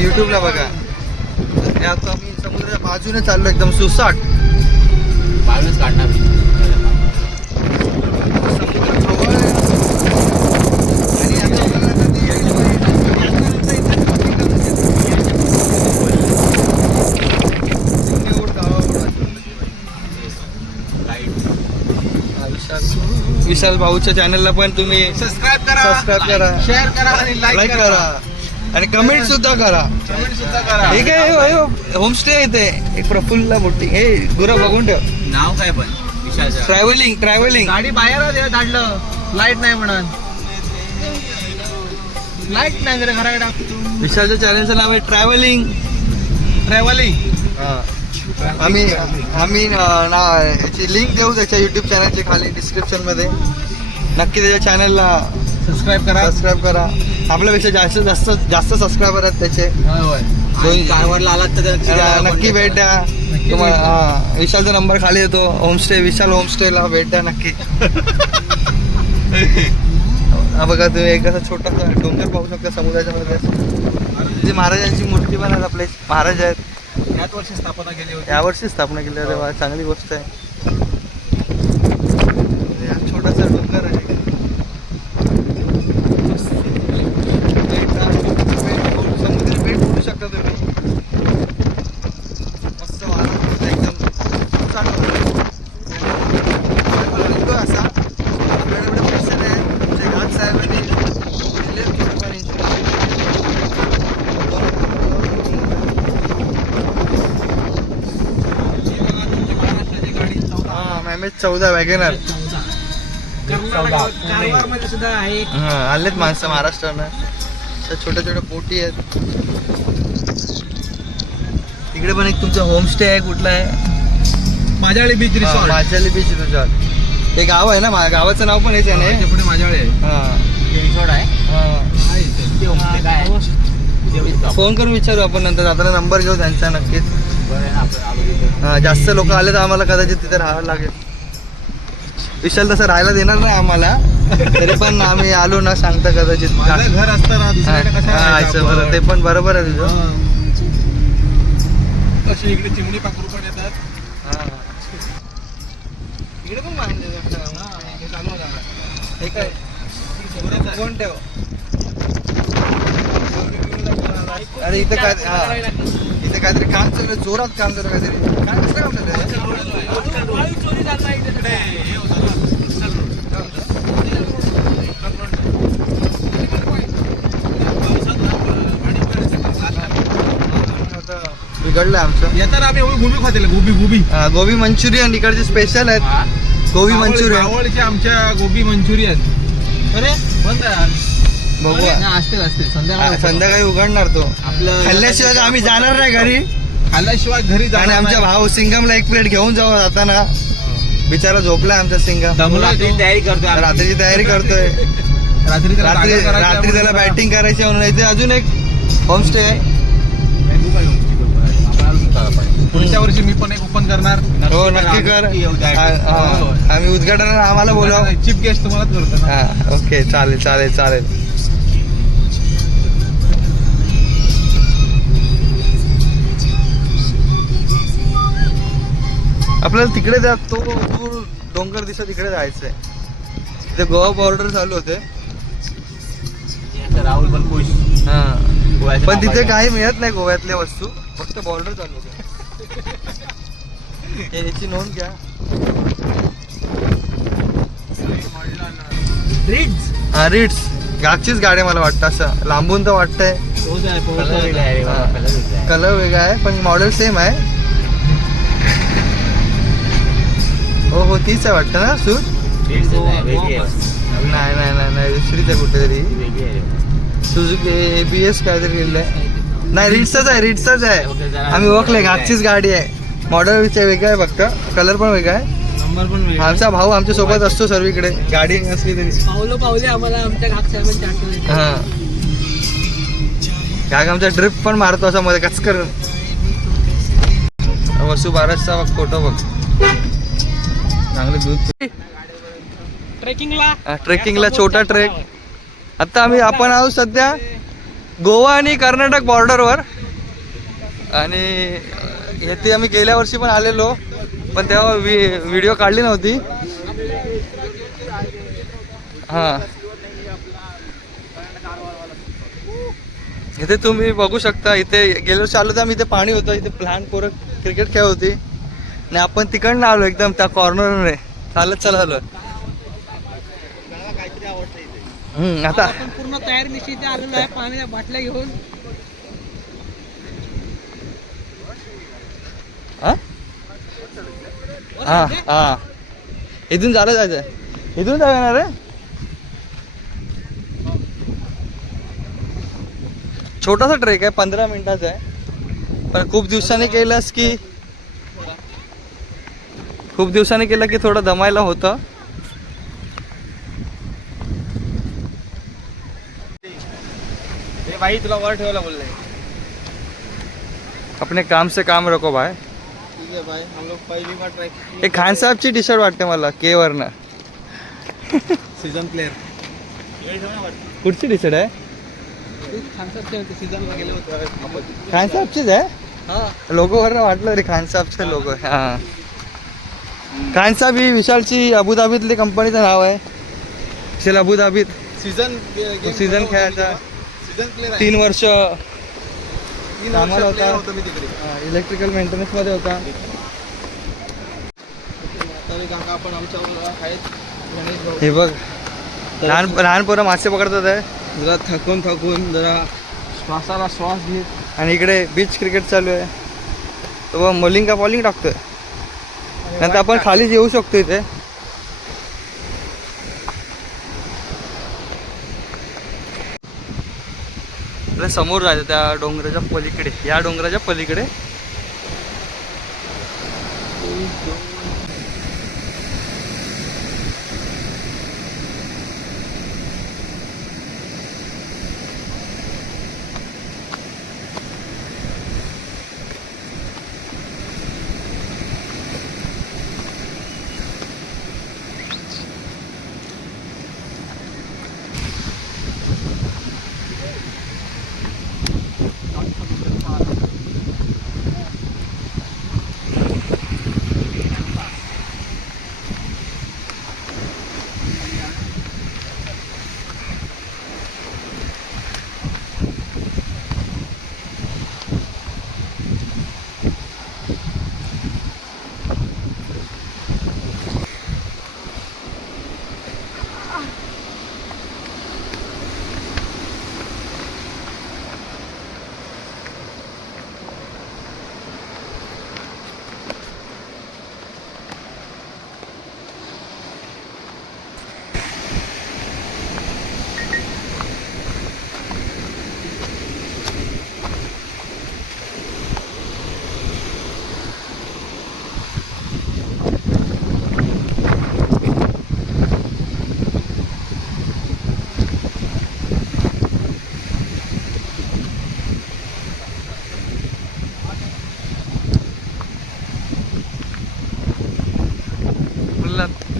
युट्यूबला बघा. आणि आता आम्ही समुद्राच्या बाजूने चाललो एकदम सुसाट. बाजूनच काढणार समुद्र जवळ आहे. आणि आता आपल्याला नदी विशाल भाऊच्या चॅनलला पण तुम्ही सबस्क्राईब सबस्क्राईब करा, शेअर करा आणि लाईक करा आणि कमेंट सुद्धा करा. कमेंट सुद्धा करा. हे काय होमस्टे आहे ते एक प्रफुल्ल बोटिंग. हे गुरा बघून ठेव. नाव काय पण विशालचं? ट्रॅव्हलिंग गाडी बाहेर धाडलं. लाईट नाही म्हणून. लाईट नाही जरा घराकडे. विशालच्या चॅनलचं नाव आहे ट्रॅव्हलिंग. आम्ही याची लिंक देऊ त्याच्या युट्यूब चॅनलच्या खाली डिस्क्रिप्शन मध्ये. नक्की त्याच्या चॅनलला सबस्क्राईब करा. आपल्यापेक्षा जास्त सबस्क्रायबर आहेत त्याचे. कारवारला आलात तर नक्की भेट द्या. तुम्हाला विशालचा नंबर खाली येतो. होमस्टे विशाल होमस्टेला भेट द्या नक्की. हा बघा तुम्ही एक असा छोटासा डोंगर पाहू शकता समुद्राच्या मध्ये. तिथे महाराजांची मूर्ती पण आहेत. आपले महाराज आहेत. याच वर्षी स्थापना केली होती. यावर्षी स्थापना केली. अरे वा, चांगली गोष्ट आहे. छोटासा डोंगर आहे. समुद्री पेट बोलू शकता तुम्ही. मस्त वारा एकदम असा आपल्याकडे पैसे नाही. घाट साहेबांनी MS-14 वॅगनर. कारवारमध्ये सुद्धा आहे. आलेत माणसं महाराष्ट्रानं. छोट्या छोट्या बोटी आहेत. तिकडे पण एक तुमचं होमस्टे आहे. कुठला आहे? Majali beach resort. Majali beach resort. ते गाव आहे ना, गावाचं नाव पण हेच आहे ना. पुढे माझ्याळी आहे. रिसॉर्ट आहे. फोन करून विचारू आपण नंतर. जाताना नंबर घेऊ त्यांचा नक्कीच. जास्त लोक आले तर आम्हाला कदाचित तिथे राहावं लागेल. विशाल तसं राहायला देणार नाही आम्हाला. तरी पण आम्ही आलो ना सांगता कदाचित घर असताना ते पण बरोबर आहे तुझं. तशी इकडे चिमणी पाखरू पण येतात. इकडे पण बांधले कोण ठेव. अरे इथं काय इथे काहीतरी काम चालू. जोरात काम चालू काहीतरी. काय कसं काम चालू आहे? बिघडलं आमचं. येताना आम्ही गोबी खातेल. गोबी मंचुरियन इकडचे स्पेशल आहेत. गोबी मंचुरियन आवडचे आमच्या गोबी मंचुरियन. अरे बंद बघू. असतील संध्याकाळी उघडणार तो. आपलं खाल्ल्याशिवाय आम्ही जाणार नाही घरी. खाल्ल्याशिवाय घरी जाणार. आणि आमच्या भाऊ सिंगमला एक प्लेट घेऊन जाऊ जाताना. बिचारा झोपलाय आमचा सिंगम. रात्रीची तयारी करतोय. रात्री त्याला बॅटिंग करायची म्हणून. इथे अजून एक होमस्टे आहे. पुढच्या वर्षी मी पण एक ओपन करणार. हो नक्की कर. आम्ही उद्घाटनाला आम्हाला बोलाव. चीफ गेस्ट तुम्हालाच करतो. हा ओके चालेल. आपल्याला तिकडे तो दूर डोंगर दिसत तिकडे जायचंय. तिथे गोवा बॉर्डर चालू होते. राहुल पण खुश. पण तिथे काही मिळत नाही गोव्यातल्या वस्तू. फक्त बॉर्डर चालू होते. याची नोंद घ्या. रिट्स गागचीच गाडी मला वाटतं. असं लांबून तर वाटतंय. कलर वेगळा आहे पण मॉडेल सेम आहे. हो तीच आहे वाटतं ना सूट. नाही दुसरीच आहे कुठेतरी. सुझुकी ABS काहीतरी लिहिलंय. नाही रिट्सच आहे. आम्ही ओळखलंय. गागचीच गाडी आहे. मॉडेल वेगळं आहे फक्त. कलर पण वेगळा आहे. आमचा भाऊ आमच्या सोबत असतो सर्वीकडे. गाडी असली तरी पावले आम्हाला आमच्या गाग आमचा ड्रिप पण मारतो असा मध्ये कचकर. वसू बारसचा फोटो बघ. चांगले दूध. ट्रेकिंगला छोटा ट्रेक. आता आपण आहोत सध्या गोवा आणि कर्नाटक बॉर्डरवर. आणि येथे आम्ही गेल्या वर्षी पण आलेलो, पण तेव्हा व्हिडिओ काढली नव्हती. हां, इथे तुम्ही बघू शकता. इथे गेल्या वर्षी आलो तर आम्ही, इथे पाणी होतं, इथे लहान पोरं क्रिकेट खेळत होती. आणि आपण तिकडनं आलो एकदम त्या कॉर्नरने चालत चाललो. आता आपण पूर्ण तयार निश्चित इथे आलेलो आहे, पाण्याच्या बाटल्या घेऊन. हा हा, इथून चालत जायचं, इथून जाणार रे. छोटासा ट्रेक आहे, 15 मिनिटाचा आहे. पण खूप दिवसांनी केलंस की थोडं दमायला होतं. भाई तुला वर ठेवायला बोलले. अपने काम से काम रखो भाई. ठीक है भाई, हम लोग पहली बार ट्राई. हे खान साहेबची टी शर्ट वाटते मला, के वरनं. Season player. कुठची टी शर्ट आहे? सीझनला गेले होते. खान साहेबचीच आहे. हा, लोगो वरनं वाटलं रे खान साहेबचं लोगो. हां, खान साहेब ही विशालची अबुधाबीतली कंपनीचं नाव आहे. विशाल अबुधाबीत सीझन सीझन खेळायचा. सीझन प्लेअर 3 वर्ष 3 कामाला वर्ष प्लेअर होता. होतो मी तिकडे. इलेक्ट्रिकल मेंटेनन्स मध्ये होता. तरी काका आपण आमच्यावर आहेत. गणेश भाऊ हे बघ, लहान पोरं मासे पकडतात आहे. जरा थकून जरा श्वासाला श्वास घेत. आणि इकडे बीच क्रिकेट चालू आहे. तो बॉलिंग टाकतोय. नंतर आपण खाली येऊ शकतो इथे. आपल्या समोर जायचं त्या डोंगराच्या पलीकडे, या डोंगराच्या पलीकडे.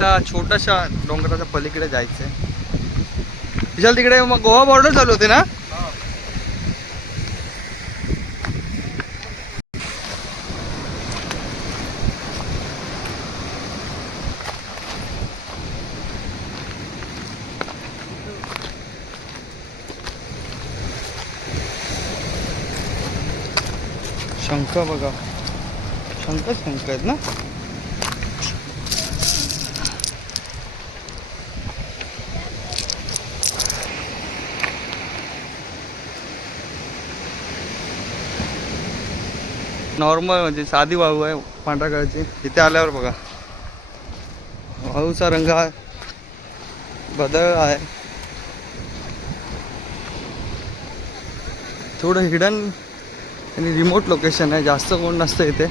त्या छोट्याशा डोंगराच्या पलीकडे जायचंय. विशाल तिकडे मग गोवा बॉर्डर चालू होते ना. शंख बघा, शंख आहेत ना. नॉर्मल म्हणजे साधी वाळू आहे, पांढऱ्या कलरची. इथे आल्यावर बघा, वाळूचा रंग हा बदल आहे. थोडं हिडन आणि रिमोट लोकेशन आहे, जास्त कोण नसतं इथे.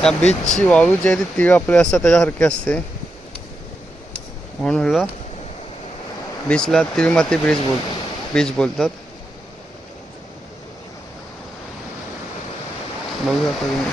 त्या बीचची वाळू जी आहे ती आपले असतात त्याच्यासारखी असते, म्हणून बीचला तिरुमाती बीच बोलतात. बघूया आता तुम्ही.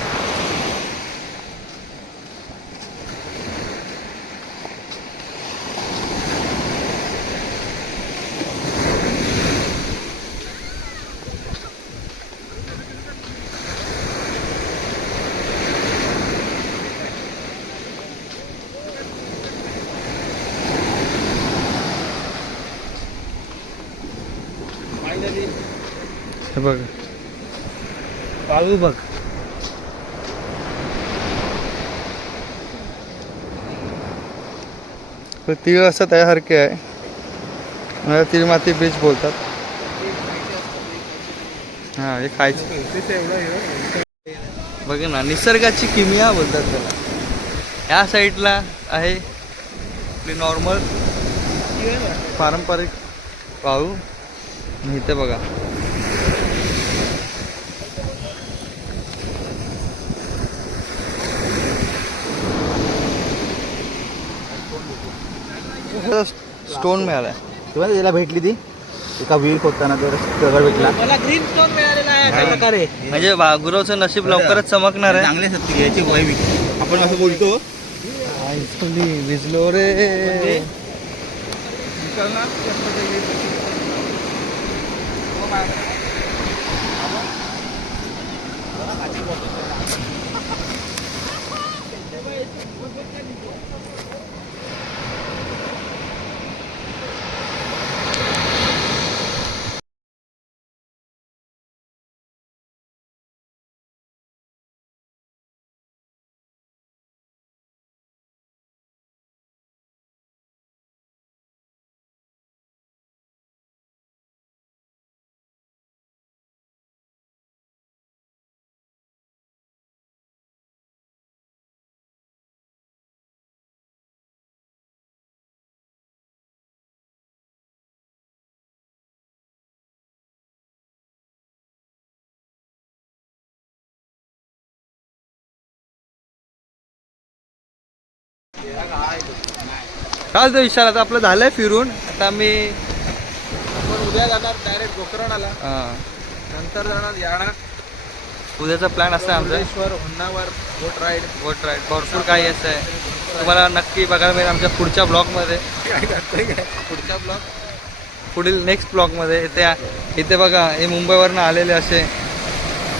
हे बघ वाळू बघ. तीळ असं त्यासारखे आहे, मला तीळ माती बीच बोलतात. हा हे खायचं बघ ना, निसर्गाची किमया बोलतात त्याला. ह्या साईडला आहे आपली नॉर्मल पारंपरिक वाळू. इथे बघा स्टोन मिळालाय. तेव्हा त्याला भेटली ती एका विहीर खोदताना तर दगड भेटला. मला ग्रीन स्टोन मिळालेला आहे काय प्रकारे. म्हणजे गुरुचं नशीब लवकरच चमकणार आहे. चांगले असतात याची वय आपण असं बोलतो. भिजलो रे. काय तो विशाल, आता आपलं झालंय फिरून. आता आम्ही उद्या जाणार डायरेक्ट गोकर्णाला, नंतर जाणार याणा. उद्याचा प्लॅन असा आहे आमचा, मुर्डेश्वर, होन्नावर, बोट राईड. भरपूर काही असं आहे. तुम्हाला नक्की बघायला मिळेल आमच्या पुढच्या ब्लॉगमध्ये. पुढचा ब्लॉग पुढील नेक्स्ट ब्लॉगमध्ये. इथे बघा हे मुंबईवरनं आलेले असे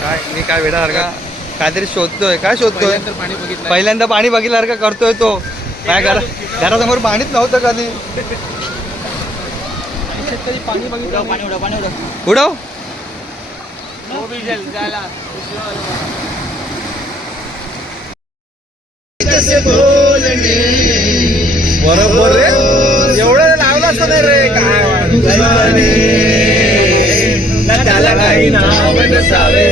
काय, मी काय वेडासारखा काहीतरी शोधतोय. काय शोधतोय? पाणी बघितलं. पहिल्यांदा पाणी बघितल्यासारखा करतोय तो. माझ्या घरासमोर पाणीच नव्हतं कधी. शेतकरी पाणी बघितलं. पाणी उडव. बरोबर रे, एवढं लावलं असतं नाही रे. काय त्याला काही नाव नसावे.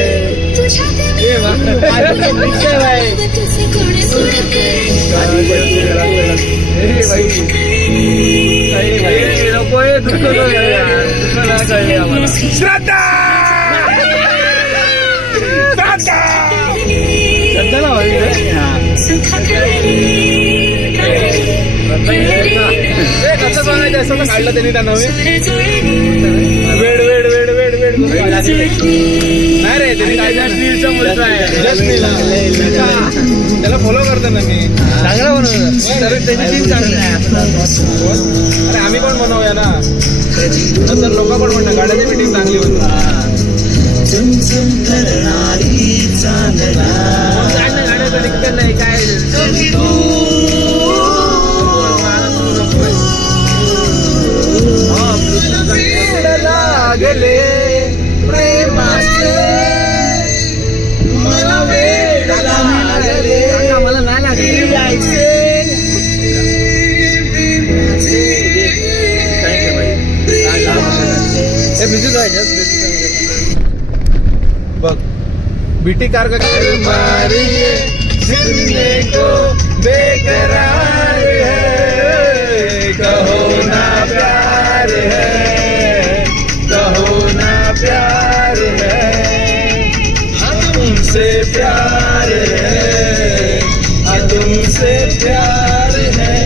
श्रद्धा कसं सांगायचं असं काढलं त्यांनी त्या नवीन वेड वेड वेड वेड वेड नाही रे, त्यांनी काढलं मुलगा आहे. त्याला फॉलो करतो ना मी. चांगला बनवलं. अरे आम्ही पण बनवूया ना, नंतर लोक पण म्हणणार गाड्याची मीटिंग चांगली होती. गाड्याचं टिकत नाही काय. लागले प्रेमाचे मला वेड लागले. मला नाही लागले. बघ बीटी कार का सुनने को बेकरार है, कहो ना प्यार है, कहो ना प्यार है, तुमसे प्यार है, तुमसे प्यार है.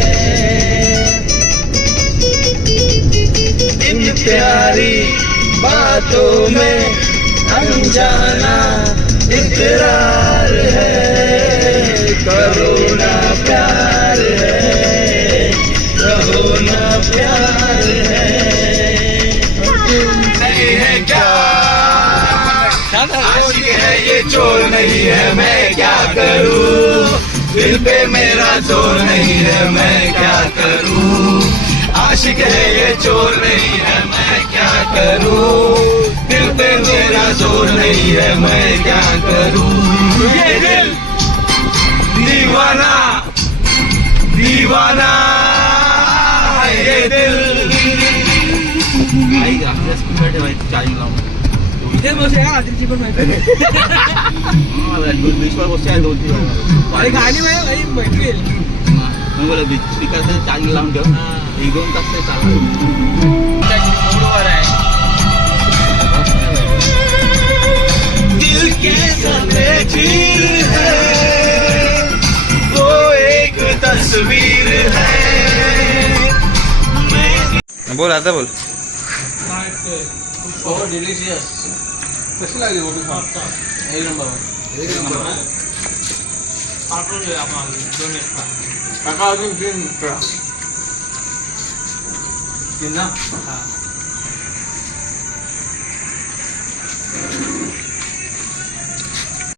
इन प्यारी बातों में अनजाना इकरार है, करो ना प्यार है, कहो ना प्यार है. नहीं है क्या आशिक है ये चोर नहीं है, मैं क्या करूं. दिल पे मेरा जोर नहीं है, मैं क्या करूं. आशिक है ये चोर नहीं है, मैं क्या करूं. दिल पे मेरा जोर नहीं है मैं क्या करूं ये दिल दीवाना दीवाना है ये दिल चार्जिंग लावून इथे बसूया रात्रीची पण माहिती बीचवर बसते आहे 2-3 अरे गाणी माहिती मी बोला बीच स्पीकरचं चार्जिंग लावून ठेव 1-2 तास ते चालू दिल के सामने चीर है वो एक तस्वीर है बोल आता बोल डिलिशियस कशी लागली गोबी एक नंबर पाठवून देऊया आपण दोन एक्स्ट्रा काका अजून 3 एक्स्ट्रा 3 ना